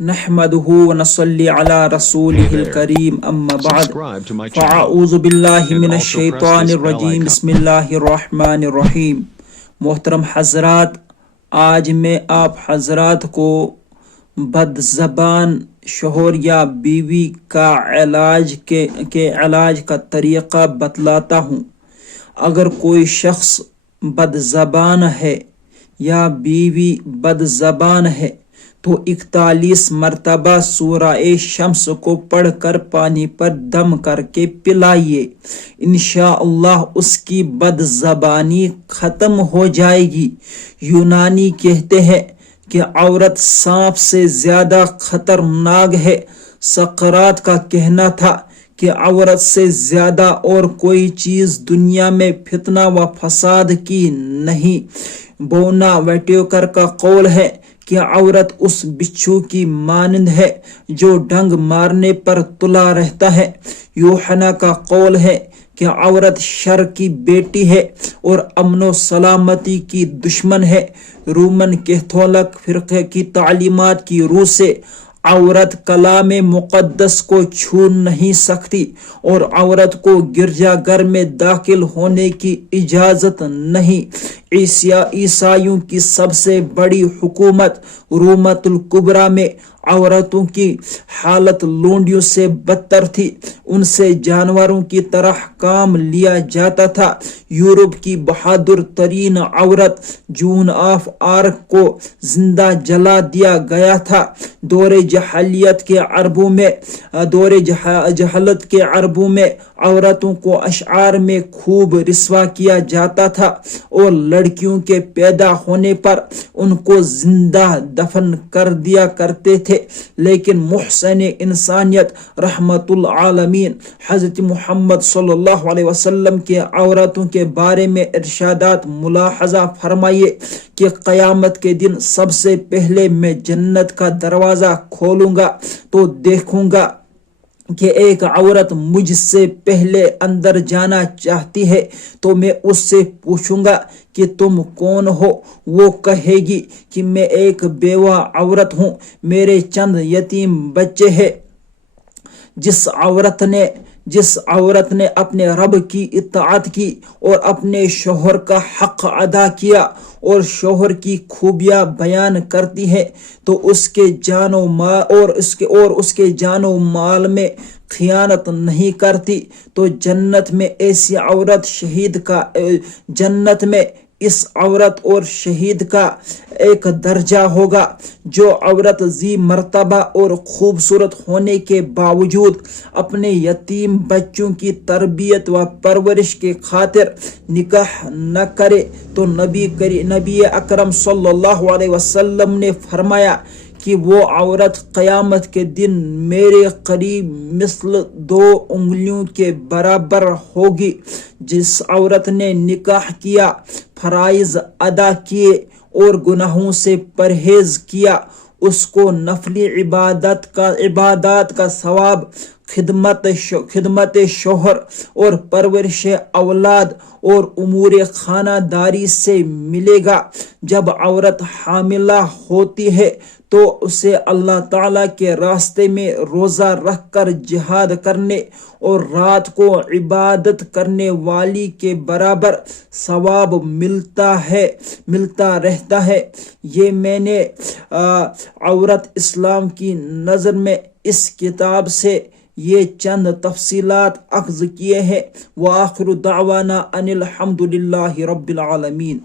نحمده ونصلي على رسوله الكريم أما بعد فأعوذ بالله من الشیطان الرجیم بسم اللہ الرحمن الرحیم۔ محترم حضرات، آج میں آپ حضرات کو بد زبان شوہر یا بیوی کا علاج کے علاج کا طریقہ بتلاتا ہوں۔ اگر کوئی شخص بد زبان ہے یا بیوی بد زبان ہے تو 41 مرتبہ سورہ شمس کو پڑھ کر پانی پر دم کر کے پلائیے، انشاءاللہ اس کی بد زبانی ختم ہو جائے گی۔ یونانی کہتے ہیں کہ عورت سانپ سے زیادہ خطرناک ہے۔ سقراط کا کہنا تھا کہ عورت سے زیادہ اور کوئی چیز دنیا میں فتنہ و فساد کی نہیں۔ بونا ویٹیوکر کا قول ہے کہ عورت اس بچھو کی مانند ہے جو ڈنگ مارنے پر تلا رہتا ہے۔ یوحنا کا قول ہے کہ عورت شر کی بیٹی ہے اور امن و سلامتی کی دشمن ہے۔ رومن کیتھولک فرقے کی تعلیمات کی روح سے عورت کلام مقدس کو چھو نہیں سکتی اور عورت کو گرجا گھر میں داخل ہونے کی اجازت نہیں۔ عیسائیوں کی سب سے بڑی حکومت رومت الکبریٰ میں عورتوں کی حالت لونڈیوں سے بدتر تھی، ان سے جانوروں کی طرح کام لیا جاتا تھا۔ یورپ کی بہادر ترین عورت جون آف آرک کو زندہ جلا دیا گیا تھا۔ دور جہالت کے عربوں میں عورتوں کو اشعار میں خوب رسوا کیا جاتا تھا اور لڑکیوں کے پیدا ہونے پر ان کو زندہ دفن کر دیا کرتے تھے، لیکن محسن انسانیت رحمت العالمین حضرت محمد صلی اللہ علیہ وسلم کے عورتوں کے بارے میں ارشادات ملاحظہ فرمائیے کہ قیامت کے دن سب سے پہلے میں جنت کا دروازہ کھولوں گا تو دیکھوں گا کہ ایک عورت مجھ سے پہلے اندر جانا چاہتی ہے، تو میں اس سے پوچھوں گا کہ تم کون ہو؟ وہ کہے گی کہ میں ایک بیوہ عورت ہوں، میرے چند یتیم بچے ہیں۔ جس عورت نے اپنے رب کی اطاعت کی اور اپنے شوہر کا حق ادا کیا اور شوہر کی خوبیاں بیان کرتی ہے تو اس کے جان و مال میں خیانت نہیں کرتی، تو جنت میں اس عورت اور شہید کا ایک درجہ ہوگا۔ جو عورت ذی مرتبہ اور خوبصورت ہونے کے باوجود اپنے یتیم بچوں کی تربیت و پرورش کے خاطر نکاح نہ کرے تو نبی اکرم صلی اللہ علیہ وسلم نے فرمایا کہ وہ عورت قیامت کے دن میرے قریب مثل 2 انگلیوں کے برابر ہوگی۔ جس عورت نے نکاح کیا، فرائض ادا کیے اور گناہوں سے پرہیز کیا، اس کو نفلی عبادات کا ثواب، خدمت شوہر اور پرورش اولاد اور امور خانہ داری سے ملے گا۔ جب عورت حاملہ ہوتی ہے تو اسے اللہ تعالیٰ کے راستے میں روزہ رکھ کر جہاد کرنے اور رات کو عبادت کرنے والی کے برابر ثواب ملتا رہتا ہے۔ یہ میں نے عورت اسلام کی نظر میں اس کتاب سے یہ چند تفصیلات اخذ کیے ہیں۔ وآخر دعوانا ان الحمد للہ رب العالمین۔